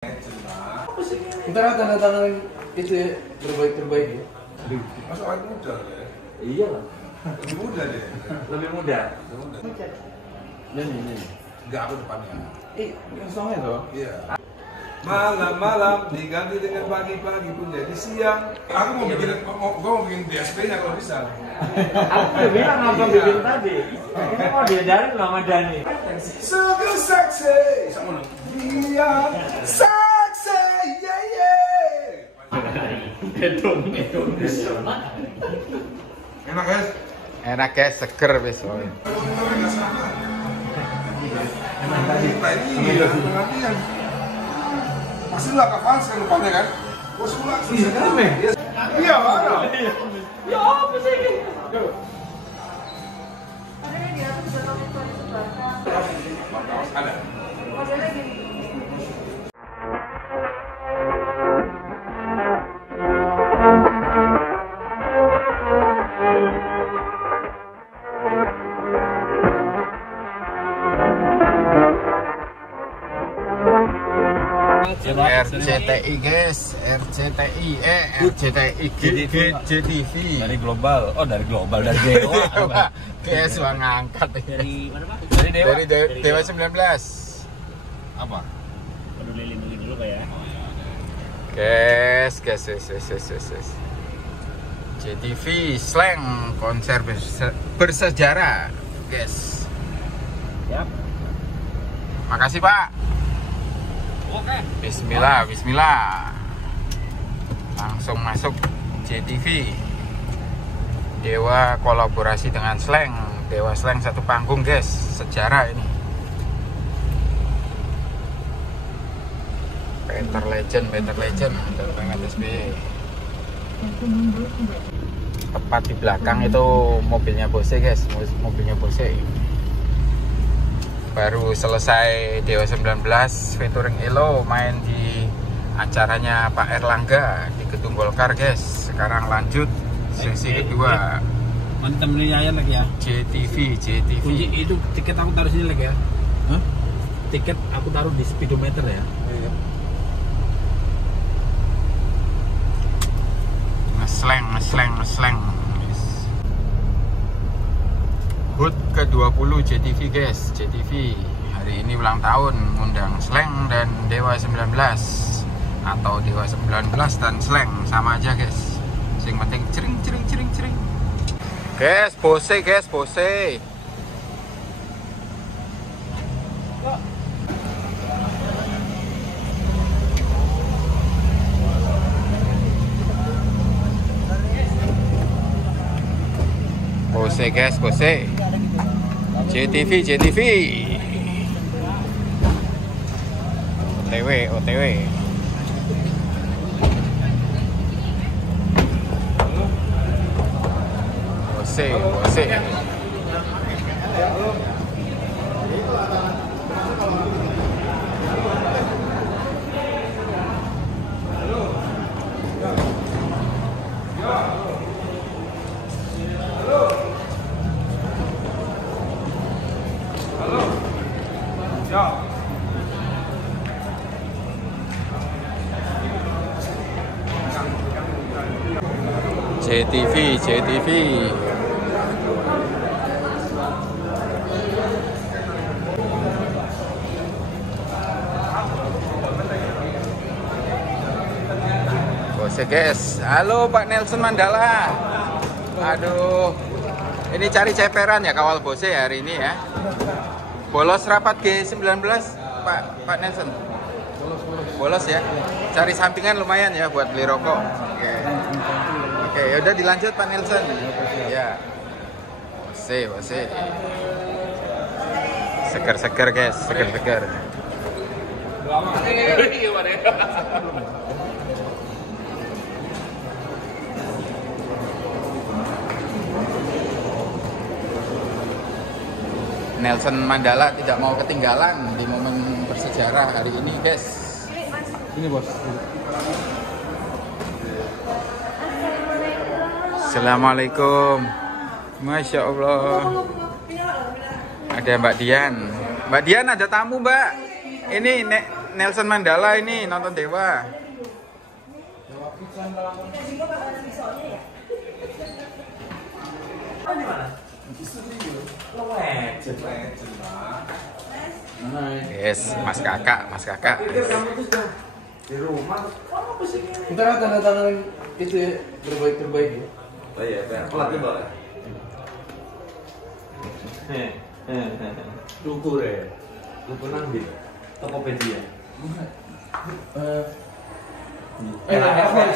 Ntar tanda tangan itu ya, terbaik ya. Masuk awet muda ya? Iya lah. Lebih muda deh. Lebih muda. Ini. Enggak aku depannya. Yang songnya toh? Iya. Malam-malam diganti dengan pagi-pagi pun jadi siang. Aku mau bikin DSP-nya kalau bisa. Aku udah bilang apa bikin tadi. Ini mau diajarin sama Dani. Suka seksi, sama dia seksi, Gedung. Enak guys. Enak guys, seger wis. Enak tadi. Pengertian. Pasti lah kapan saya lupanya kan? Bos ulang. Iya kan me? Iya mana? Ya apa sih ini? Makanya dia tuh bisa tahu itu sebelah. Ada. Modelnya gini. RCTI guys, RCTI, GTV Dari global. Oh, dari global, dari Dewa. guys, wah ngangkat Dari mana, Pak? Dari Dewa. dari Dewa 19 Apa? Peduli lindungi dulu, Pak ya. guys, GTV slang konser bersejarah guys. Siap. Makasih Pak. Oke. Bismillah. Langsung masuk JTV. Dewa kolaborasi dengan Slang. Dewa Slang satu panggung guys. Sejarah ini. Peter Legend. Bener banget SBY. Tepat di belakang itu mobilnya Bose guys. Mobilnya Bose. Baru selesai Dewa 19 featuring Elo main di acaranya Pak Erlangga di Gedung Golkar guys. Sekarang lanjut sesi kedua. Mana temenin Yayan lagi ya? JTV. Kunci itu tiket aku taruh sini lagi ya. Hah? Tiket aku taruh di speedometer ya. Iya. Ngesleng. HUT ke-20 JTV guys. JTV hari ini ulang tahun, ngundang Slang dan Dewa 19 atau Dewa 19 dan Slang sama aja guys. Yang penting cering. Guys, Bose. Bose. JTV. OTW. Bose. JTV. Bose guys. Halo Pak Nelson Mandala. Aduh. Ini cari ceperan ya kawal Bose hari ini ya. Bolos rapat G19 Pak Nelson. Bolos ya. Cari sampingan lumayan ya buat beli rokok. Oke, yaudah dilanjut Pak Nelson. Ya. Bose. Seger guys, seger. Nelson Mandala tidak mau ketinggalan di momen bersejarah hari ini guys. Ini bos. Assalamualaikum. Masya Allah. Ada Mbak Dian. Mbak Dian ada tamu Mbak. Ini Nelson Mandala ini nonton Dewa. Yes, Mas Kakak. Di rumah. Kita kan tanda tangan itu ya, terbaik ya. Oh iya, pelat itu. Lumpur ya. Lumpur nanti. Tokopedia.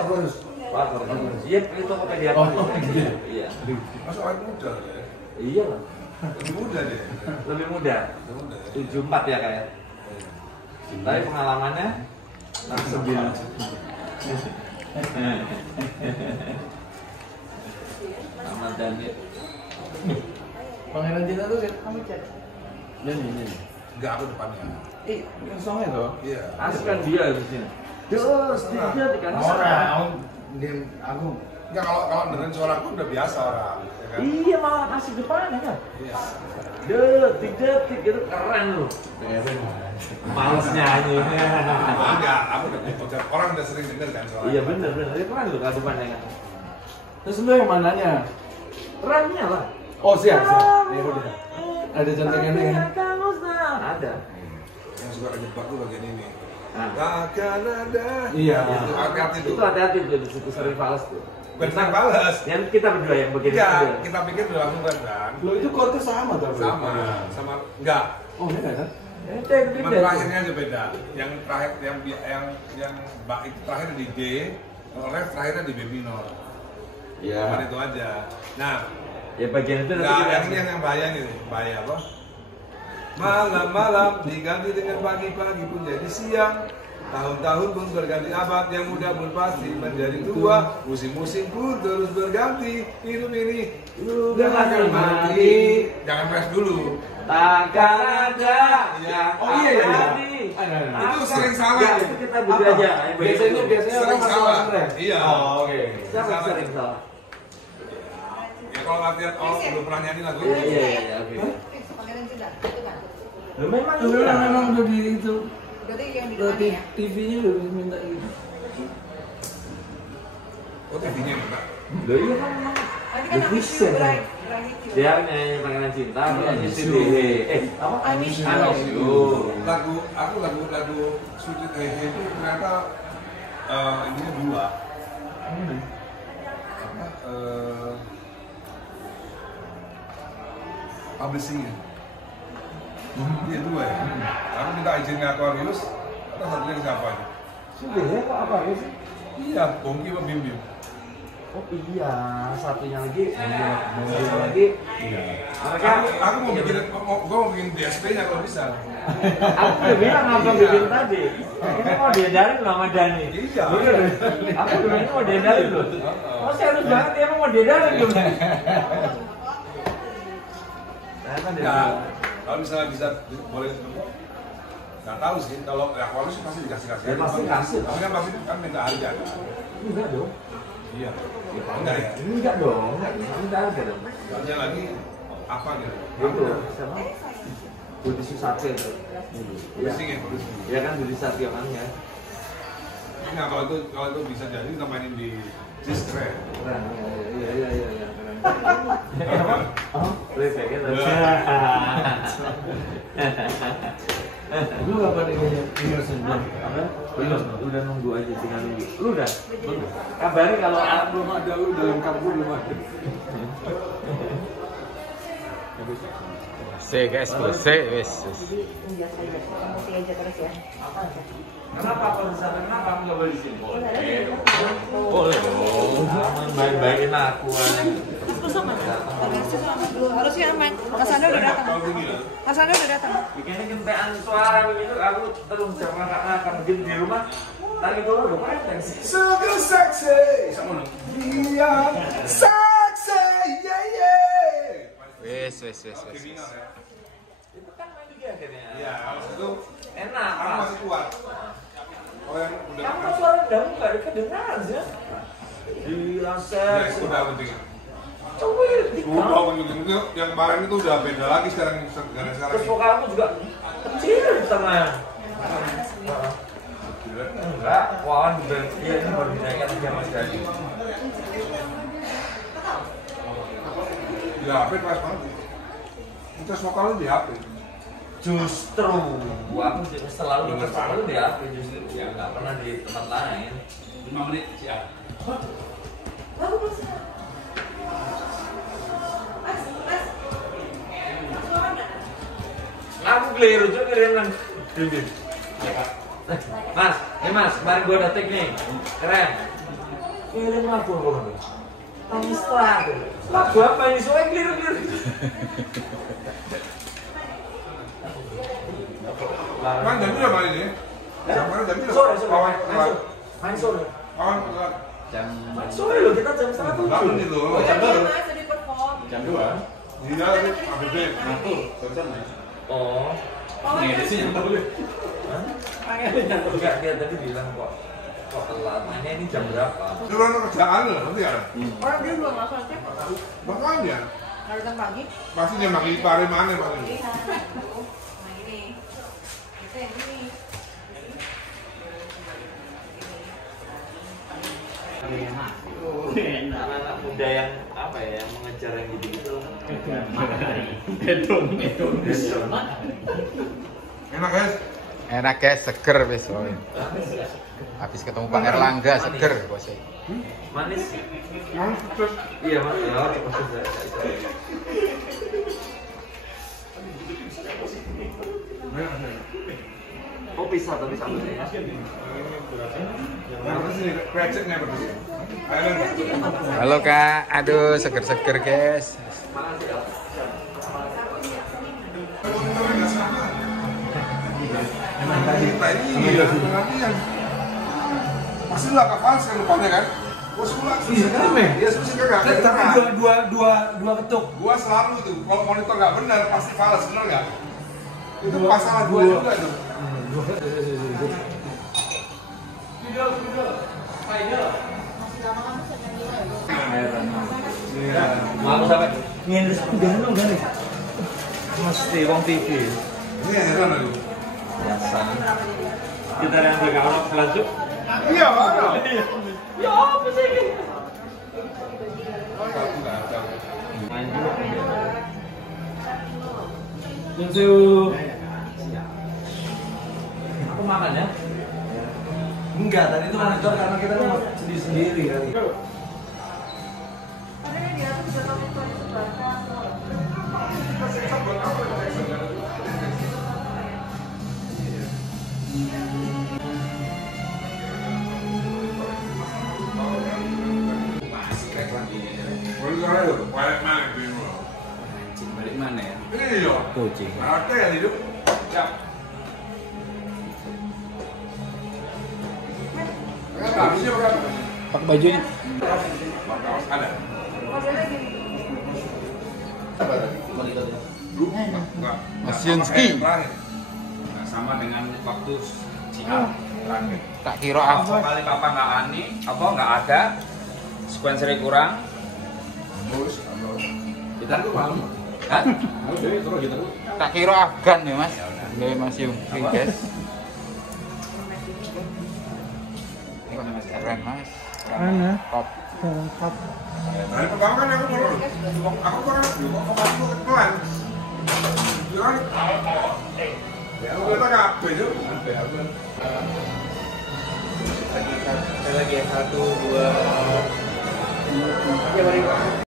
Aku harus. Iya, itu Tokopedia. Iya. Masuk awet muda ya? Iya lah. Lebih muda deh. Lebih muda. 74 ya kayak. Tapi pengalamannya langsung dia. Ahmad Dhani. Pangeran Cinta tuh kamu cek. Ini. Enggak, aku depannya. Yang songnya tuh. Iya. Asli kan dia di sini. Terus dia kan. Aku. Enggak, kalau dengerin suara aku udah biasa orang. Ya kan? Iya malah asik depannya kan. Iya. Detik gitu keren loh. Males nyanyi. Enggak, aku udah orang udah sering denger kan suara. Iya bener. Dia keren loh kalau depannya kan. Terus lu yang mananya? Kerennya lah. Oh siap. Ya udah. Ada cantikannya kan? Ada. Yang suka kejebak tuh bagian ini. Nah. Takkan ada. Iya. Itu hati-hati tuh. Itu hati-hati tuh di situ sering fals tuh. Benar balas. Yang kita berdua yang begini. Enggak, kita pikir udah langsung kan. Lo itu chordnya sama tuh? Sama enggak. Oh iya kan? Cuma terakhirnya aja beda. Yang terakhir yang bak itu terakhir di G, kalau ref terakhirnya di B minor. Iya. Cuma itu aja. Nah, Ya bagian itu enggak, yang ini yang bahaya nih, bahaya apa? Malam-malam diganti dengan pagi-pagi pun jadi siang. Tahun-tahun pun berganti abad, yang muda pun pasti menjadi tua. Musim-musim pun terus berganti. Hidup ini udah akan mati. Jangan ref dulu. takkan ada yang Oh iya. Itu sering salah. Itu kita berdua aja. Biasanya Sering orang salah. ref. Iya. Oh, oke. Siapa yang sering salah? Ya kalau latihan belum pernah nyanyi lagu Iya itu. iya oke. Pangeran Cinta, itu kan. Lu memang Lu iya. memang udah di itu. Berarti yang di Berarti depannya ya? TV-nya udah minta gitu. Oh TV-nya minta. Lu iya kan memang. Nanti kan habis Bisa, itu kan? berakhir. Dia nyanyi Pangeran Cinta, nyanyi CDH. Apa? I miss you. I miss you. Lagu Sweet Hehe itu ternyata ininya dua. Apa? Publishing-nya. Iya dua ya. Aku minta izin ke Aquarius. Atau satunya ke siapa? CDH kok apa ya sih? Iya, Bongki sama Bim Bim. Oh iya, satunya lagi. Satu lagi. Iya. Mereka Aku mau bikin DSP-nya kalau bisa. Aku udah bilang apa bikin tadi. Ini mau diajarin loh sama Dani. Iya. Bener. Aku bilang ini mau diajarin loh. Oh serius banget dia mau diajarin loh. Enggak. Kalau misalnya bisa boleh nggak tahu sih. Kalau Aquarius pasti dikasih. Ya, pasti kasih. Tapi kan pasti kan minta harga. Enggak dong. Iya. Enggak ya. Enggak dong. Enggak ada dong. Soalnya lagi apa gitu? Gitu. Sama Budi Susatyo itu. Iya. Publishing ya, publishing. Ya kan Budi Susatyo kan ya. Nah kalau itu bisa jadi kita mainin di Discret. Keren. Iya. Keren. Oh, playback itu. Lu kapan ini sendiri? Apa? Belum, udah nunggu aja, tinggal nunggu. Lu udah? Kabarin kalau anak belum ada, lu udah lengkap belum ada. Se guys, se wes. Jadi biasa aja, emosi aja terus ya. Kenapa kalau di sana kenapa kamu nggak boleh di sini? Boleh dong. Main-mainin aku aja. Harusnya aman. Mas Anda udah datang. Mas Anda udah datang. Bikinnya gentean suara begitu, aku terus jangan akan begini di rumah. Tadi dulu udah pakai Sugar sexy, sama dong. Dia sexy, yeah. Wes. Itu kan main juga akhirnya. Iya, kalau itu Enak. aku masih kuat. Kalau yang udah Kamu suara dalam nggak ada kedengaran sih? Dia Nah, seks. itu udah penting. Cuy, Udah penting itu yang kemarin itu udah beda lagi sekarang terus vokalmu juga kecil di tengah. enggak, Wawan udah iya ini baru dinaikkan aja Mas Dani. Di HP kelas banget. Kita vokal di HP. Justru aku juga selalu di HP justru ya nggak pernah di tempat lain. 5 menit siap. Aku keliru juga kiriman. Mas, Mas, kemarin gua ada take nih, keren. Kirim lagu apa? Tangis lagu apa ini? Soalnya keliru. Kan jam berapa ini? Jam berapa jam berapa? Sore. Kawan Sore. kawan Main sore loh, kita jam 1:30. Lalu itu. Jam berapa? Mas, jadi perform. Jam 2. Iya, ABB. Ngatur, barusan ya. Oh, Ini sih yang boleh. enggak dia tadi bilang kok telat. Mainnya ini jam berapa? Itu kan kerjaan loh, nanti ya. Orang dia belum masuk cek. Makanya, Hari kan pagi. pasti dia makin pare mana Pak. Nah ini. Itu yang ini. Anak-anak muda yang apa ya, yang mengejar yang gitu-gitu. Enak guys. Enak guys, seger wis. Habis ketemu Pak Erlangga, seger bos. Manis. Terus Iya, Mas. Ya, maksud saya. Oh, pisah tapi sambelnya. Nah, terus ini kreceknya berarti. Ayo Len. Halo Kak, aduh seger-seger guys. Makasih ya. Kita ini latihan. Pasti lu agak fals kan lupanya kan? Gua suka. Iya kan, Meh? Iya, susah kagak. Tapi dua ketuk. Gua selalu tuh, kalau monitor nggak benar pasti fals, benar nggak? Itu masalah gua juga tuh. Iya. Mau sampai Ngendres jangan dong, Ganis. mesti wong TV. Ini yang heran aku. Biasa. Kita yang berkawan lanjut. Iya, mana? Ya apa sih ini? Satu nggak ada. Main dulu. Yuk. Aku makan ya. Enggak, tadi itu monitor karena kita kan sendiri-sendiri kali. Makanya dia tuh juga tahu itu ada sebarkan. Monitor aja, balik mana di rumah? Balik mana ya? Iya. Kucing. Ada yang hidup. Siap. Habisnya berapa? Pakai bajunya. Kaos ada. Modelnya gini. Enggak. Mas Yunski. Terakhir. Nah, sama dengan waktu siang terakhir. Tak kira Apa apa. kali papa nggak ani, apa nggak ada, sequencernya kurang. Terus, Kita tuh paham. Hah? Oke, terus kita tuh. Tak kira Afgan ya Mas. Oke Mas Yungki guys. Keren Mas. Mana? Top. dari pertama kan aku baru, aku kan pelan. Jangan. Aku kita kafe itu. Lagi ya, 1, 2. Ya, mari.